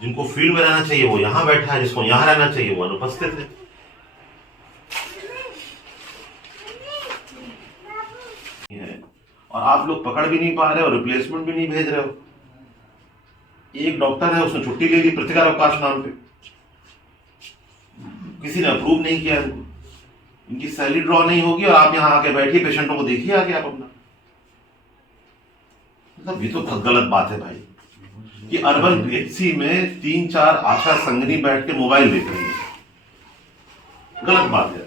जिनको फील्ड में रहना चाहिए वो यहाँ बैठा है, जिसको यहाँ रहना चाहिए वो अनुपस्थित है। और आप लोग पकड़ भी नहीं पा रहे हो, रिप्लेसमेंट भी नहीं भेज रहे हो। एक डॉक्टर है, उसने छुट्टी ले ली प्रतिकार अवकाश नाम पे, किसी ने अप्रूव नहीं किया इनको, इनकी सैलरी ड्रॉ नहीं होगी और आप यहाँ आके बैठिए, पेशेंटों को देखिए आके आप अपना। मतलब ये तो बहुत गलत बात है भाई कि अर्बन पीएचसी में 3-4 आशा संगनी बैठ के मोबाइल देख रही है, गलत बात है।